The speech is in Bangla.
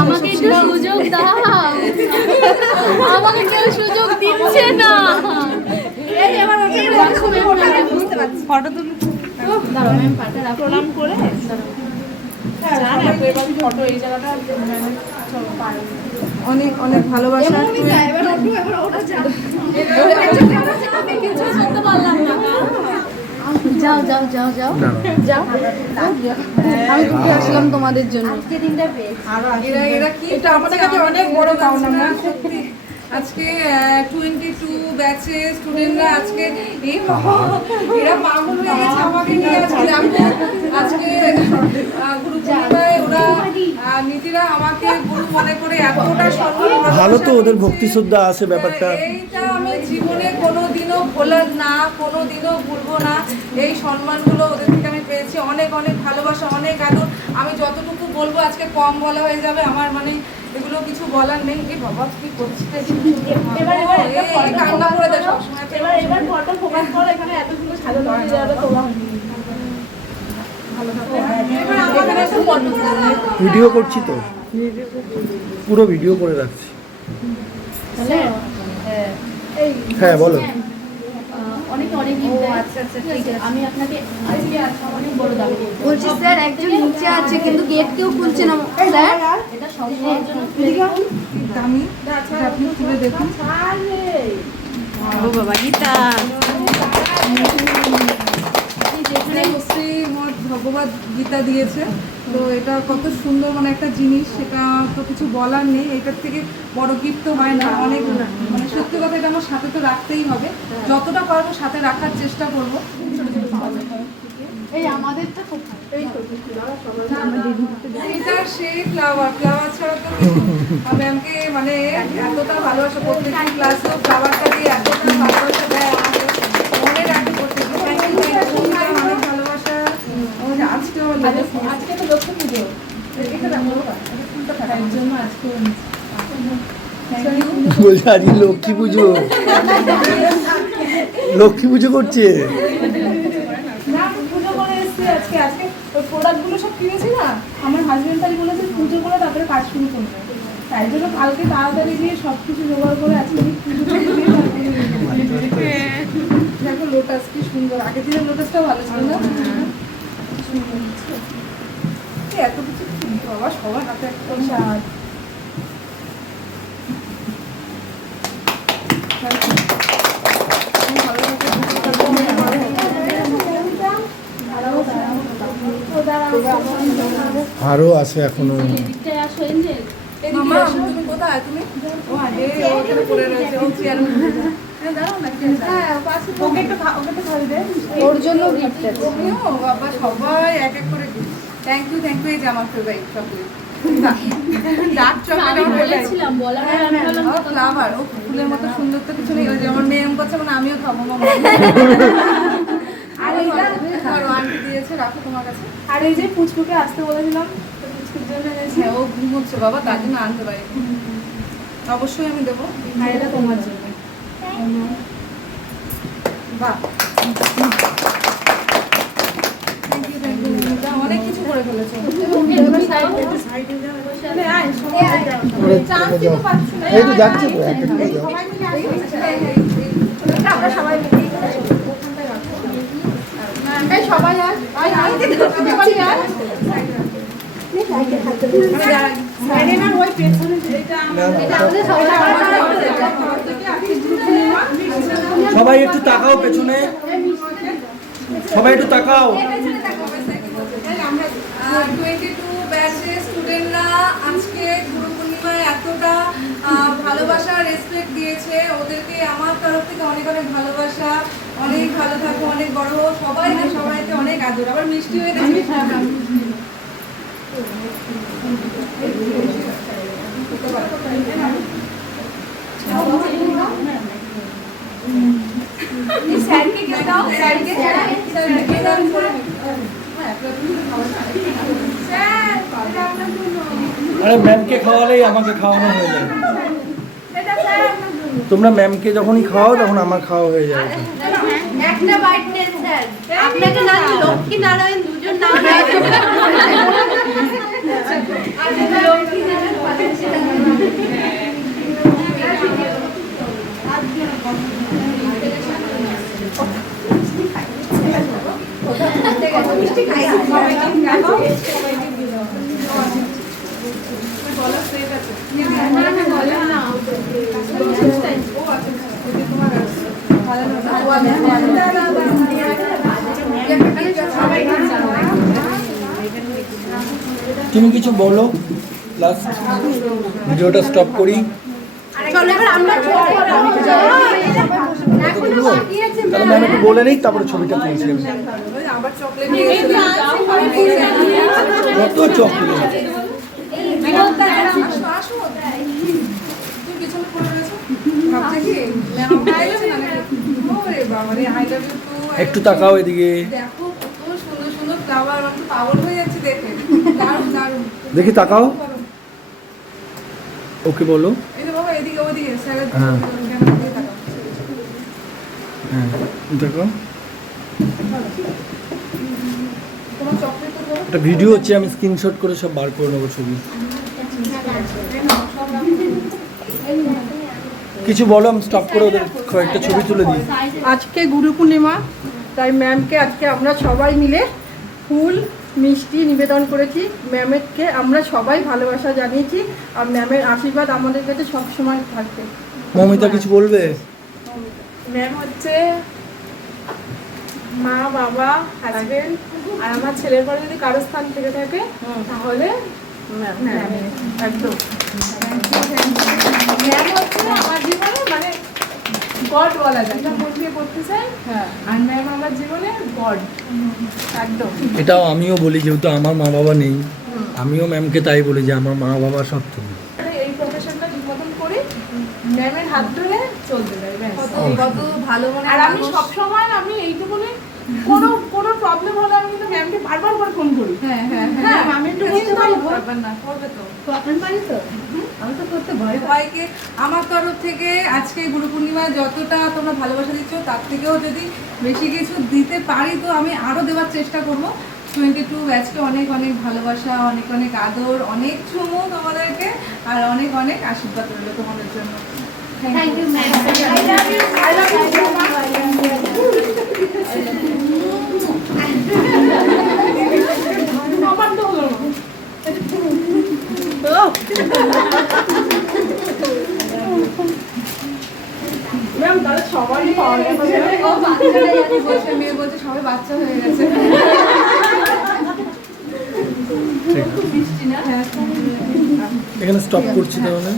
আমাকে একটু সুযোগ দাও, আমাকে কেউ সুযোগ দিচ্ছে না। ফটো তুলি প্রণাম করে ফটো এই জায়গাটা অনেক অনেক ভালোবাসা। যাও যাও যাও যাও যাও, আমি ঘুরে আসলাম তোমাদের জন্য। এরা কি এটা আমাদের কাছে অনেক বড় পাওনা না সত্যি। আজকে 22 ব্যাচে স্টুডেন্টরা আজকে এই এরা পাগল হয়ে গেছে আমাকে নিয়ে। আজকে গুরু পূর্ণিমায় ওরা নীতিরা আমাকে গুরু মনে করে এতটা সম্মান, ভালো তো ওদের ভক্তি শ্রদ্ধা আছে ব্যাপারটা। এইটা আমি জীবনে কোনোদিনও ভোলার না, কোনোদিনও ভুলবো না। এই সম্মানগুলো ওদের থেকে আমি পেয়েছি, অনেক অনেক ভালোবাসা, অনেক আদর। আমি যতটুকু বলবো আজকে কম বলা হয়ে যাবে আমার, মানে এগুলো কিছু বলার নেই। এই বাবা কি করছিস? কান্না করে দেয় সবসময়। এবার ফটো ফোকাস করো, এখানে এতগুলো সাজানো হয়ে যাবে তোমরা। ভিডিও করছি তো, পুরো ভিডিও করে রাখছি। হ্যাঁ বলো। অনেক অনেক আমি আপনাকে অনেক বড় দাবি বলছি স্যার একজন নিচে আছে কিন্তু গেট কেউ খুলছে না স্যার। এটা সম্পূর্ণের জন্য দামি আপনি তুলে দেখুন। ও বাবা গীতা যেখানে শ্রীমদ ভগবত গীতা দিয়েছে, তো এটা কত সুন্দর মানে একটা জিনিস, সেটা তো কিছু বলার নেই। এটার থেকে বড় গিফট তো হয় না। অনেক মানে সত্যি কথা, এটা আমার সাথে তো রাখতেই হবে, যতটা পারবো সাথে রাখার চেষ্টা করবো। এই আমাদেরটা কোথায়? এই এটা সেই ফ্লাওয়ার ছাড়া তো ম্যামকে মানে এতটা ভালোবাসা, প্রত্যেকটা ক্লাসেও ফ্লাওয়ারটা দিয়ে এতটা ভালোবাসা দেয় আমাকে, মনে রাখে প্রত্যেকটা। অনেক ভালোবাসা। আজকেও আজকে তো লক্ষ্মী পুজো, এর জন্য আজকে বলছে আজকে লক্ষ্মী পুজো, লক্ষ্মী পুজো করছে। না পুজো করে এসেছি আজকে। আজকে ওই প্রোডাক্টগুলো সব কিনেছি না, আমার হাজবেন্ড তাই বলেছে পুজো করে তারপরে কাজ শুরু করবে, তাই জন্য কালকে তাড়াতাড়ি গিয়ে সব কিছু জোগাড় করে আজকে পুজো করে দিয়ে দেখো লোটাস কি সুন্দর। আগের দিনের লোটাসটাও ভালো ছিল না? এত কিছু বাবা, সবার হাতে একটা স্বাদ। আরো আছে এখনো। এদিকটায় আসো এঞ্জেল। মামা তুমি কোথায়? তুমি ও আগে ওখানে পড়ে রয়েছে, ও চেয়ার হ্যাঁ দাঁড়াও না। ওকে একটু খাওয়াই দে, ওর জন্য গিফট আছে। ও বাবা, সবাই এক এক করে থ্যাংক ইউ। এই যে আমার ফেভারিট চকলেট, ডার্ক চকলেট। আমি বলেছিলাম বলার আগে আমি বললাম ও ফ্লাওয়ার, ও ফুলের মতো সুন্দর তো কিছু নেই। ওই যে আমার মেয়ে এম করছে, মানে আমিও খাবো। মামা আর আমার আন্টি দিয়েছে, রাখো তোমার কাছে। আর এই যে পুচকুকে আসতে বলেছিলাম, পুচকুর জন্য এনেছি। হ্যাঁ, ও ঘুমোচ্ছে বাবা, তার জন্য আনতে পারি। অবশ্যই আমি দেবো। আর এটা তোমার জন্য। বাহ, অনেক কিছু করে ফেলেছে। এই তো যাচ্ছে তো এক এক করে যাও। আমরা সবাই মিলে সবাই সবাই একটু তাকাও পেছনে, সবাই একটু তাকাও। 22 ব্যাচের স্টুডেন্টরা আজকে গুরু পূর্ণিমায় এতটা ভালোবাসা, রেসপেক্ট দিয়েছে, ওদেরকে আমার তরফ থেকে অনেক অনেক ভালোবাসা। অনেক ভালো থাকো, অনেক বড় হো, সবাইকে অনেক আদর। আবার মিষ্টি হয়ে গেছে। স্যারকে কে দাও, স্যারকে আরে ম্যামকে খাওয়ালেই আমাকে খাওয়ানো হয়ে যায়। তোমরা ম্যামকে যখনই খাওয়াও তখন আমার খাওয়া হয়ে যায়। একটা বাইট নেন স্যার, আপনাকে না লক্ষ্মী নারায়ণ দুজন নাম তুমি কিছু বলো লাস্ট ভিডিওটা স্টপ করি। চলো এবার আমরা তাহলে ম্যাম একটু বলে নেই, তারপরে ছবিটা তুলছি। আবার চকলেট কত চকলেট! একটু তাকাও এদিকে, দেখো কত সুন্দর সুন্দর ফ্লাওয়ার, আমি তো পাগল হয়ে যাচ্ছি দেখে। দারুণ দারুণ। দেখি তাকাও। ওকে বলো। এই যে বাবা এদিকে ওদিকে স্যারের হ্যাঁ। দিকে তাকাও। হ্যাঁ দেখো, তোমার চকলেট তো দেবো। একটা ভিডিও হচ্ছে, আমি স্ক্রিনশট করে সব বার করে নেবো ছবি। কিছু বলো, আমি স্টপ করে ওদের কয়েকটা ছবি তুলে দিই। আজকে গুরু পূর্ণিমা, তাই ম্যামকে আজকে আমরা সবাই মিলে ফুল মিষ্টি নিবেদন করেছি। ম্যামেরকে আমরা সবাই ভালোবাসা জানিয়েছি, আর ম্যামের আশীর্বাদ আমাদের কাছে সবসময় থাকবে। মমিতা কিছু বলবে? ম্যাম হচ্ছে মা, বাবা, হাজবেন্ড, আর আমার ছেলের পরে যদি কারো স্থান থেকে থাকে তাহলে ম্যাম। একদম ম্যাম হচ্ছে আমার জীবনে মানে গড বলা যায়, মন দিয়ে পড়তে চাই। হ্যাঁ, আর ম্যাম আমার জীবনে গড একদম। এটাও আমিও বলি, যেহেতু আমার মা বাবা নেই, আমিও ম্যামকে তাই বলি যে আমার মা বাবা সব তুমি। এই প্রফেশনটা ঠিক মতন করি, ম্যামের হাত ধরে চলতে যাই ব্যাস। কত ভালো মনে আর আমি সবসময় আমি এইটুকুনি কোনো প্রবলেম হলে আমি কিন্তু ম্যামকে বারবার করে ফোন করি। হ্যাঁ হ্যাঁ হ্যাঁ, আমি একটু বুঝতে পারি ব্যাপার না, করবে তো। প্রবলেম পারি তো আমি তো করতে ভয় পাই। সবাইকে আমার তরফ থেকে আজকে গুরু পূর্ণিমায় যতটা তোমরা ভালোবাসা দিচ্ছ, তার থেকেও যদি বেশি কিছু দিতে পারি তো আমি আরও দেওয়ার চেষ্টা করবো। 22 ব্যাচকে অনেক অনেক ভালোবাসা, অনেক অনেক আদর, অনেক চুমু তোমাদেরকে, আর অনেক অনেক আশীর্বাদ রইল তোমাদের জন্য। Thank you ma'am. I love you so much. আমার তো হলো না। ম্যাম তাহলে সবারই পাওয়া গেছে। ও বাচ্চারা জানি বলছে, মেয়ে বলছে সবাই বাচ্চা হয়ে গেছে। ঠিক আছে, এখানে স্টপ করছি তাহলে।